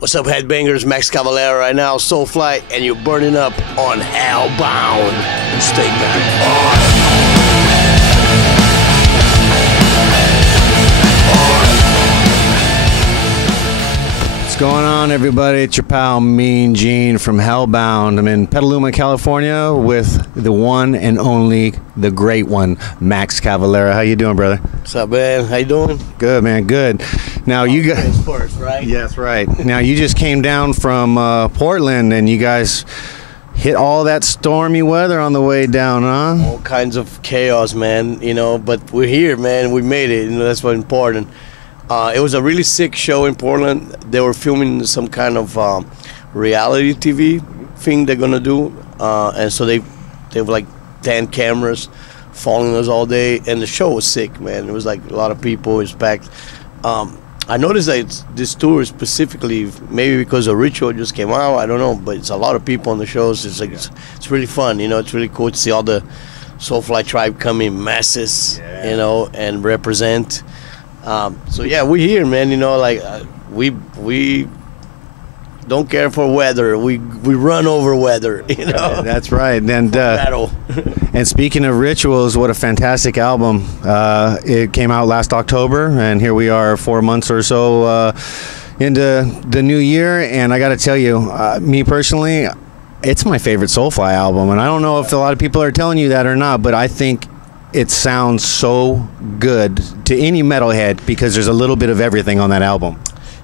What's up, headbangers? Max Cavalera right now, Soulfly, and you're burning up on Hellbound. Stay back. What's going on, everybody? It's your pal Mean Gene from Hellbound. I'm in Petaluma, California with the one and only, the great one, Max Cavalera. How you doing, brother? What's up, man? How you doing? Good, man. Good. Now you guys, first, right? yes, right. Now you just came down from Portland, and you guys hit all that stormy weather on the way down, huh? All kinds of chaos, man. You know, but we're here, man. We made it. You know, that's what's important. It was a really sick show in Portland. They were filming some kind of reality TV thing they're gonna do, and so they have like 10 cameras following us all day, and the show was sick, man. It was like a lot of people. It was packed. I noticed that this tour specifically, maybe because a Ritual just came out, I don't know, but it's a lot of people on the shows. It's like it's really fun, you know. It's really cool to see all the Soulfly tribe come in masses, you know, and represent. So yeah, we're here, man. You know, like we don't care for weather. We run over weather. You know, that's right. And battle. And speaking of Rituals, what a fantastic album! It came out last October, and here we are, 4 months or so into the new year. And I got to tell you, me personally, it's my favorite Soulfly album. And I don't know if a lot of people are telling you that or not, but I think it sounds so good to any metalhead because there's a little bit of everything on that album.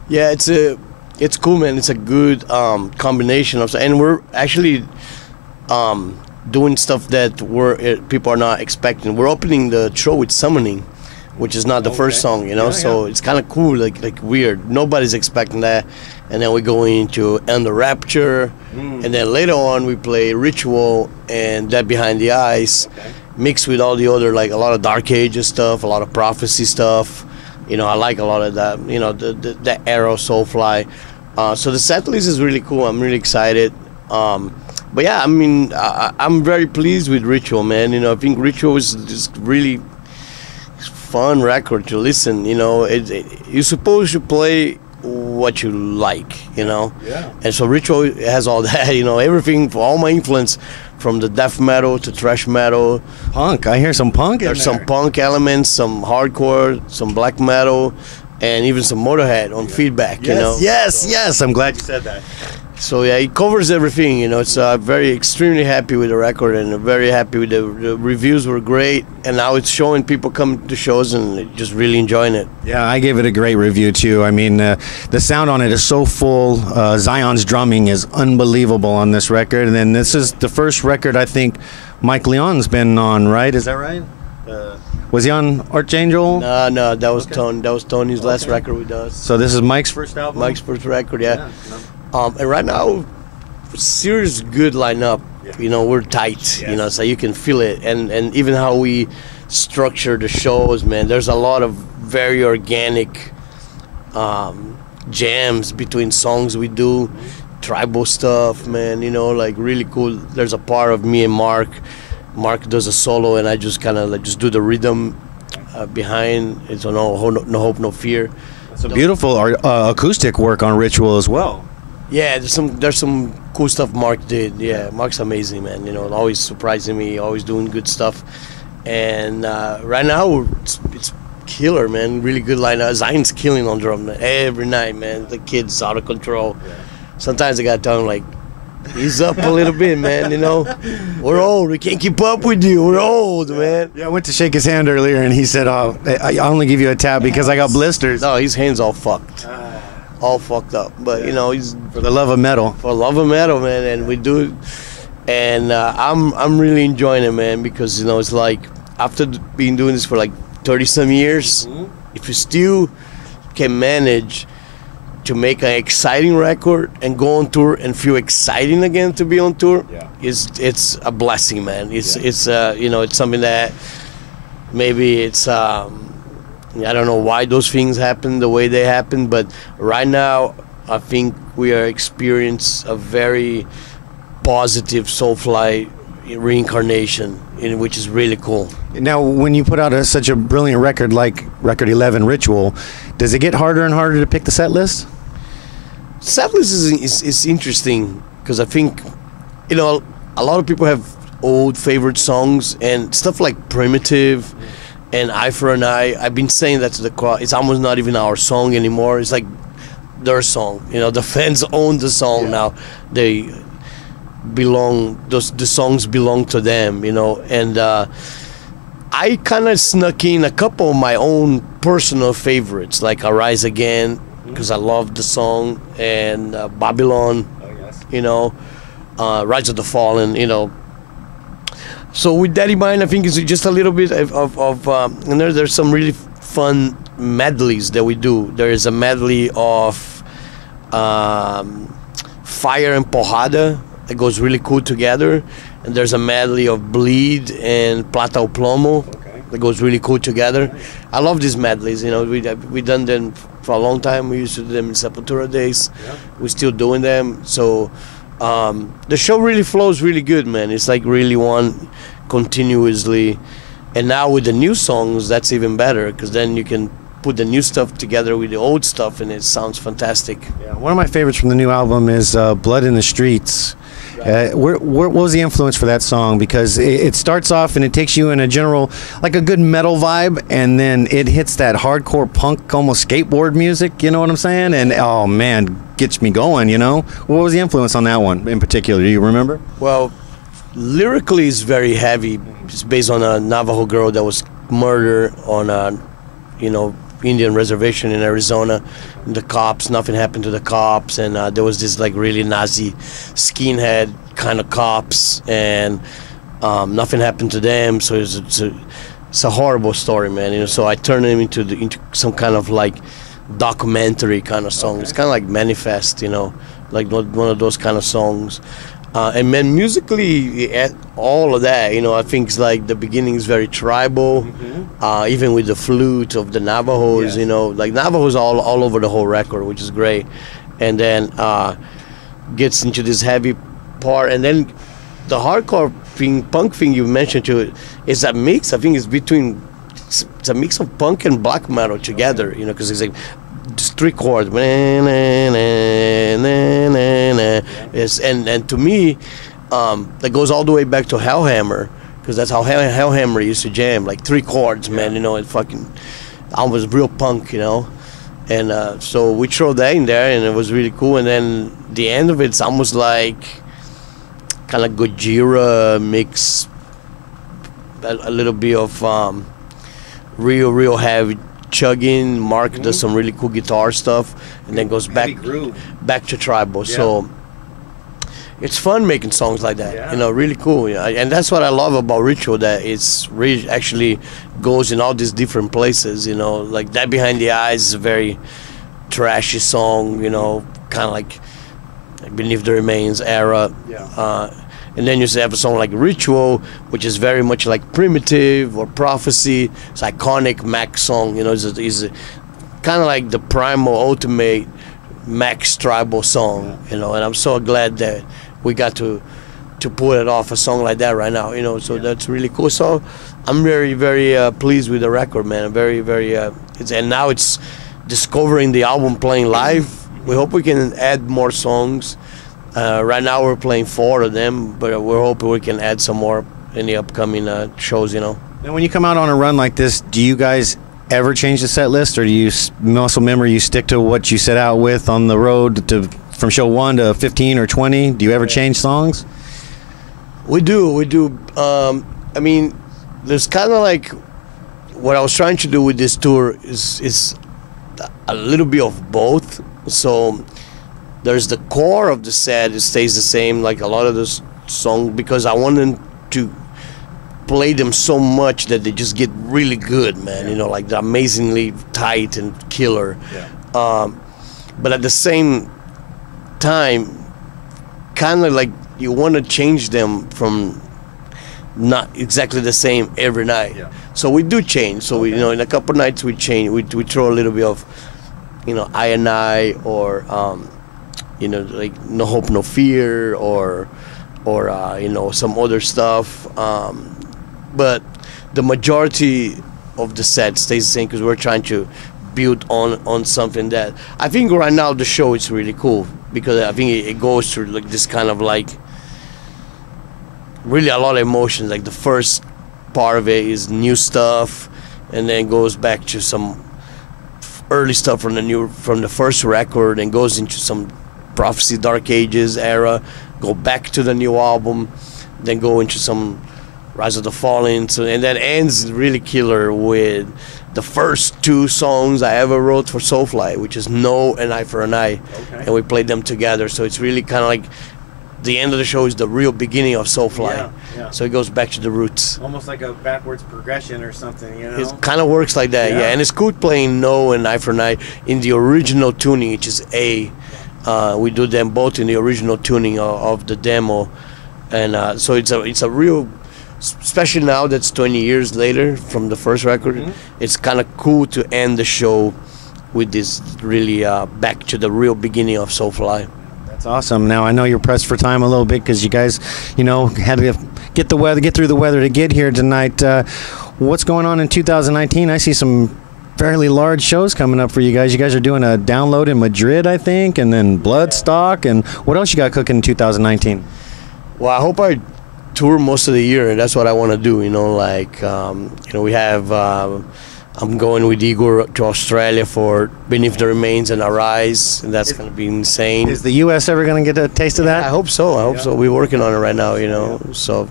Yeah, it's cool, man. It's a good combination of, and we're actually doing stuff that people are not expecting. We're opening the show with Summoning, which is not the first song, you know. Yeah, so it's kind of cool, like weird. Nobody's expecting that, and then we go into End the Rapture, and then later on we play Ritual and Dead Behind the Eyes. Okay. Mixed with all the other, like a lot of Dark Ages stuff, a lot of Prophecy stuff. You know, I like a lot of that, you know, that era of Soulfly. So the set list is really cool. I'm really excited. But yeah, I mean, I'm very pleased with Ritual, man. You know, I think Ritual is just really fun record to listen. You know, you're supposed to play what you like, you know. Yeah. And so Ritual has all that, you know, everything, for all my influence, from the death metal to thrash metal. Punk, I hear some punk in There's there. Some punk elements, some hardcore, some black metal, and even some Motorhead on Feedback, you know. Yes, I'm glad you said that. So yeah, it covers everything, you know. It's extremely happy with the record, and very happy with the reviews were great, and now it's showing people come to shows and just really enjoying it. Yeah, I gave it a great review too. I mean, the sound on it is so full. Zion's drumming is unbelievable on this record, and then this is the first record I think Mike Leon's been on, right? Is that right? Was he on Archangel? No, that was Tony. That was Tony's last record with us. So this is Mike's first album? Mike's first record, yeah. And right now, serious good lineup. Yeah. You know, we're tight. You know, so you can feel it, and even how we structure the shows, man. There's a lot of very organic jams between songs we do, tribal stuff, man. You know, like really cool. There's a part of me and Mark. Mark does a solo, and I just kind of like just do the rhythm behind. It's no hope, no fear. It's a beautiful acoustic work on Ritual as well. Yeah, there's some cool stuff Mark did. Yeah, Mark's amazing, man. You know, always surprising me, always doing good stuff. And right now it's killer, man. Really good lineup. Zion's killing on drum every night, man. The kid's out of control. Yeah. Sometimes I gotta tell him, like, ease up a little bit, man. You know, we're old. We can't keep up with you. We're old, man. Yeah, I went to shake his hand earlier, and he said, "Oh, I only give you a tap because I got blisters." No, his hand's all fucked. All fucked up, but you know, he's for the love of metal. For love of metal, man, and we do it, and I'm really enjoying it, man, because you know it's like after being doing this for like 30-some years, if you still can manage to make an exciting record and go on tour and feel exciting again to be on tour, it's a blessing, man. It's you know, it's something that maybe it's. I don't know why those things happen the way they happen, but right now I think we are experiencing a very positive Soulfly reincarnation, which is really cool. Now, when you put out such a brilliant record like Record 11, Ritual, does it get harder and harder to pick the set list? setlist is interesting because I think, you know, a lot of people have old favorite songs and stuff like Primitive and Eye for an Eye. I've been saying that to the crowd. It's almost not even our song anymore. It's like their song. You know, the fans own the song now. They belong. The songs belong to them. You know, and I kind of snuck in a couple of my own personal favorites, like Arise Again, because I love the song, and Babylon. You know, Rise of the Fallen. You know. So with that in mind, I think it's just a little bit of and there's some really fun medleys that we do. There is a medley of Fire and Porrada that goes really cool together, and there's a medley of Bleed and Plata o Plomo that goes really cool together. I love these medleys. You know, we done them for a long time. We used to do them in Sepultura days. We're still doing them. So. The show really flows really good, man. It's like really one continuously, and now with the new songs, that's even better because then you can put the new stuff together with the old stuff, and it sounds fantastic. Yeah, one of my favorites from the new album is "Blood in the Streets." What was the influence for that song? Because it starts off and it takes you in a general, like a good metal vibe, and then it hits that hardcore punk, almost skateboard music, you know what I'm saying? And oh man, gets me going, you know? What was the influence on that one in particular? Do you remember? Well, lyrically it's very heavy. It's based on a Navajo girl that was murdered on a, you know, Indian reservation in Arizona. The cops, nothing happened to the cops, and there was this like really Nazi skinhead kind of cops, and nothing happened to them. So it's a horrible story, man. You know, so I turned it into some kind of like documentary kind of song. It's kind of like Manifest, you know, like one of those kind of songs. And man, musically, all of that, you know, I think it's like the beginning is very tribal, even with the flute of the Navajos, you know, like Navajos all over the whole record, which is great. And then gets into this heavy part, and then the hardcore thing, punk thing you mentioned to it, is a mix. I think it's it's a mix of punk and black metal together, you know, because it's like just three chords, and to me, that goes all the way back to Hellhammer, because that's how Hellhammer used to jam, like three chords, man, you know, and fucking almost real punk, you know, and so we throw that in there, and it was really cool. And then the end of it's almost like kind of Gojira mix, a little bit of real heavy chugging. Mark does some really cool guitar stuff, and then goes back to tribal. So it's fun making songs like that, you know, really cool. You know? And that's what I love about Ritual, that it's really actually goes in all these different places, you know, like That Behind the Eyes is a very trashy song, you know, kind of like Beneath the Remains era. And then you have a song like Ritual, which is very much like Primitive or Prophecy. It's iconic Max song, you know, it's kind of like the primal, ultimate Max tribal song, you know, and I'm so glad that we got to pull it off, a song like that right now, you know, so that's really cool. So I'm very, very pleased with the record, man. I'm very, very, and now it's discovering the album playing live. We hope we can add more songs. Right now we're playing 4 of them, but we're hoping we can add some more in the upcoming shows, you know. And when you come out on a run like this, do you guys ever change the set list, or do you muscle memory, you stick to what you set out with on the road from show 1 to 15 or 20? Do you ever change songs? We do. I mean, there's kind of like what I was trying to do with this tour is a little bit of both. So there's the core of the set, it stays the same, like a lot of those songs, because I wanted to play them so much that they just get really good, man. You know, like they're amazingly tight and killer. But at the same time, kind of like you want to change them from not exactly the same every night. So we do change. So we, you know, in a couple nights we change. We throw a little bit of, you know, I and I, or you know, like No Hope, No Fear, or you know, some other stuff. But the majority of the set stays the same, because we're trying to build on something that I think right now the show is really cool, because I think it goes through like this kind of like really a lot of emotions. Like the first part of it is new stuff, and then goes back to some early stuff from the first record, and goes into some Prophecy Dark Ages era, go back to the new album, then go into some Rise of the Fallen. So, and that ends really killer with the first two songs I ever wrote for Soulfly, which is No and Eye for an Eye. Okay. And we played them together. So it's really kind of like the end of the show is the real beginning of Soulfly. Yeah, yeah. So it goes back to the roots. Almost like a backwards progression or something, you know? It kind of works like that, yeah. And it's cool playing No and Eye for an Eye in the original tuning, which is A. We do them both in the original tuning of the demo. And so it's a real, especially now that's 20 years later from the first record, it's kind of cool to end the show with this really back to the real beginning of Soulfly. That's awesome. Now I know you're pressed for time a little bit because you guys, you know, had to get through the weather to get here tonight. What's going on in 2019? I see some fairly large shows coming up for you guys. You guys are doing a download in Madrid, I think, and then Bloodstock, and what else you got cooking in 2019? Well, I hope I tour most of the year, and that's what I want to do. You know, like you know, we have. I'm going with Igor to Australia for Beneath the Remains and Arise, and that's going to be insane. Is the U.S. ever going to get a taste of that? I hope so. I hope so. We're working on it right now, you know. So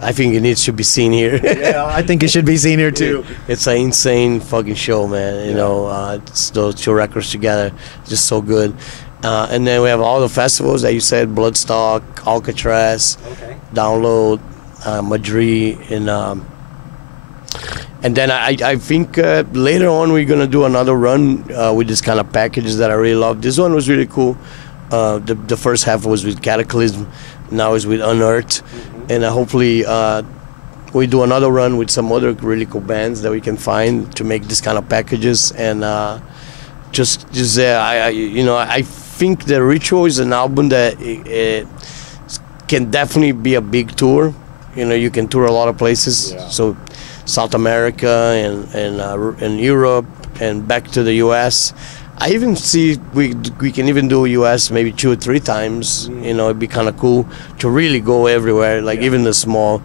I think it needs to be seen here. Yeah, I think it should be seen here too. It's an insane fucking show, man. You know, it's those two records together, just so good. And then we have all the festivals that you said: Bloodstock, Alcatraz, Download, Madrid, and then I think later on we're gonna do another run with this kind of packages that I really love. This one was really cool. The first half was with Cataclysm, now is with Unearth, and hopefully we do another run with some other really cool bands that we can find to make this kind of packages. And I think the Ritual is an album that it can definitely be a big tour. You know, you can tour a lot of places. So South America and Europe and back to the U.S. I even see we can even do U.S. maybe 2 or 3 times. You know, it'd be kind of cool to really go everywhere, like even the small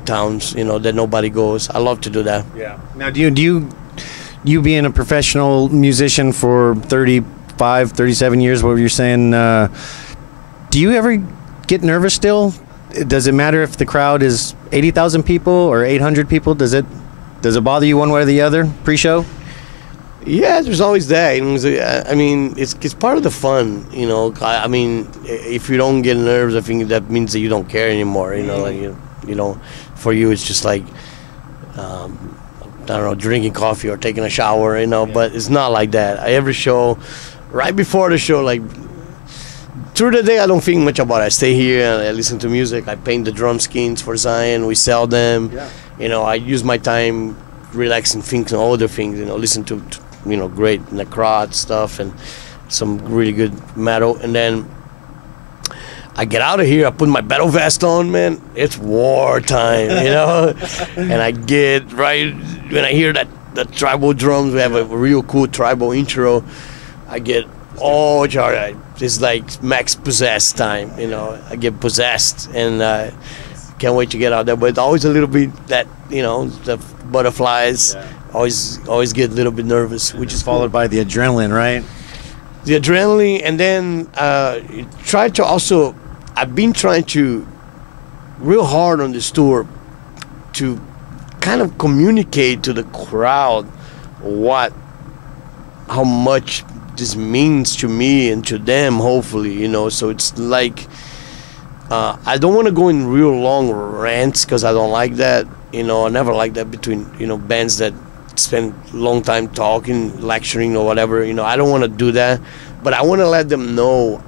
towns, you know, that nobody goes. I love to do that. Yeah. Now, do you being a professional musician for 35, 37 years, what you're saying, do you ever get nervous still? Does it matter if the crowd is 80,000 people or 800 people? Does it bother you one way or the other pre-show? Yeah, there's always that. I mean, it's part of the fun, you know. I mean, if you don't get nerves, I think that means that you don't care anymore. You know, like you know, for you it's just like I don't know, drinking coffee or taking a shower, you know. But it's not like that. Every show, right before the show, like. Through the day, I don't think much about it. I stay here and I listen to music. I paint the drum skins for Zion. We sell them. Yeah. You know, I use my time relaxing, thinking other things. You know, listen to you know, great Necrot stuff and some really good metal. And then I get out of here. I put my battle vest on, man. It's wartime, you know. And I get right when I hear the tribal drums. We have a real cool tribal intro. I get charged. It's like Max possessed time, you know. I get possessed and can't wait to get out there. But always a little bit that, you know, the butterflies. Yeah. Always get a little bit nervous, which is followed by the adrenaline, right? The adrenaline, and then I've been trying to real hard on this tour to kind of communicate to the crowd how much this means to me and to them, hopefully, you know. So it's like I don't want to go in real long rants because I don't like that, you know. I never like that between, you know, bands that spend a long time talking, lecturing or whatever, you know. I don't want to do that, but I want to let them know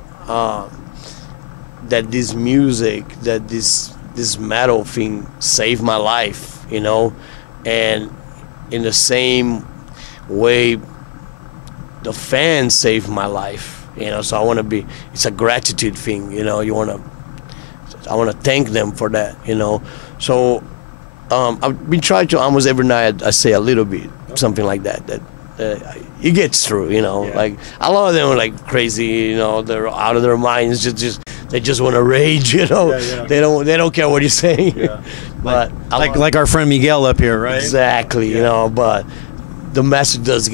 that this music, that this metal thing saved my life, you know. And in the same way, the fans saved my life, you know. So I want to be, it's a gratitude thing, you know. I want to thank them for that, you know. So I've been trying to almost every night I say a little bit, something like that it gets through, you know. Yeah. Like a lot of them are like crazy, you know. They're out of their minds. They just want to rage, you know. Yeah. They don't care what you're saying. Yeah. But Like our friend Miguel up here, right? exactly, you know. But the message does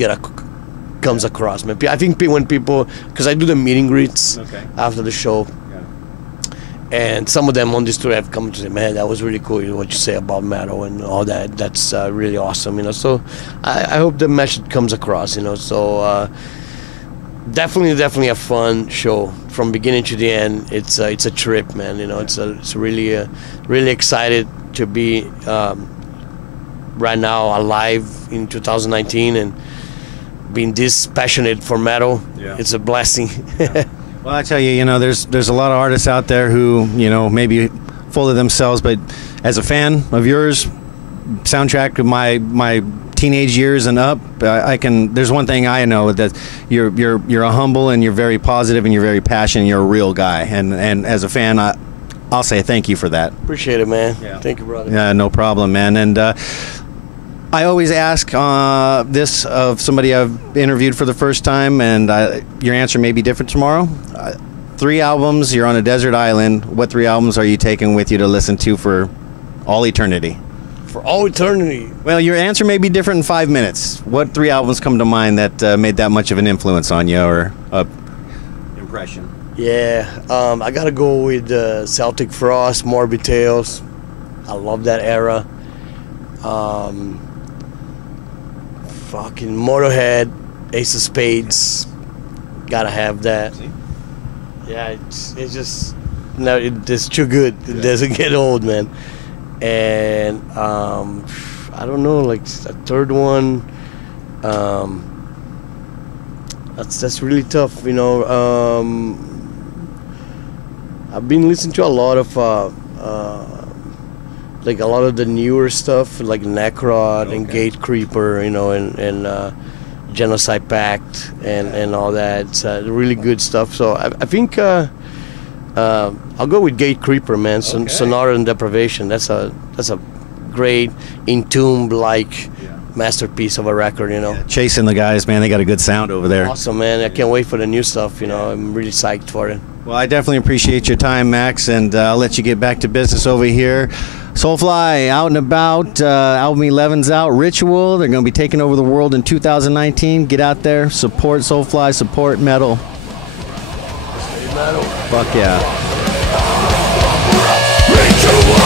comes across, man. I think when people, because I do the meet and greets after the show. And some of them on this tour have come to say, man, that was really cool, what you say about metal and all that. That's really awesome, you know. So I hope the message comes across, you know. So definitely a fun show from beginning to the end. It's a trip, man, you know. It's really really excited to be right now alive in 2019 and being this passionate for metal. Yeah. It's a blessing. Well, I tell you, you know, there's a lot of artists out there who, you know, maybe full of themselves, but as a fan of yours, soundtrack of my teenage years and up, there's one thing I know, that you're a humble and you're very positive and you're very passionate and you're a real guy. And as a fan, I'll say thank you for that. Appreciate it, man. Yeah. Thank you, brother. Yeah, no problem, man. And I always ask this of somebody I've interviewed for the first time, and your answer may be different tomorrow. 3 albums, you're on a desert island. What 3 albums are you taking with you to listen to for all eternity? For all eternity? Well, your answer may be different in 5 minutes. What 3 albums come to mind that made that much of an influence on you or impression? Yeah, I got to go with Celtic Frost, Morbid Tales. I love that era. Fucking Motorhead, Ace of Spades, gotta have that. Yeah, it's just no, it's too good. It doesn't get old, man. And I don't know, like a third one. That's really tough, you know. I've been listening to a lot of like a lot of the newer stuff, like Necrod and Gatecreeper, you know, and Genocide Pact and all that. It's really good stuff. So I think I'll go with Gatecreeper, man. Sonata and Deprivation. That's a great Entombed like masterpiece of a record, you know. Yeah, chasing the guys, man. They got a good sound over there. Awesome, man. I can't wait for the new stuff, you know. I'm really psyched for it. Well, I definitely appreciate your time, Max, and I'll let you get back to business over here. Soulfly, out and about. Album 11's out. Ritual, they're going to be taking over the world in 2019. Get out there, support Soulfly, support metal. Metal. Fuck yeah. Ritual.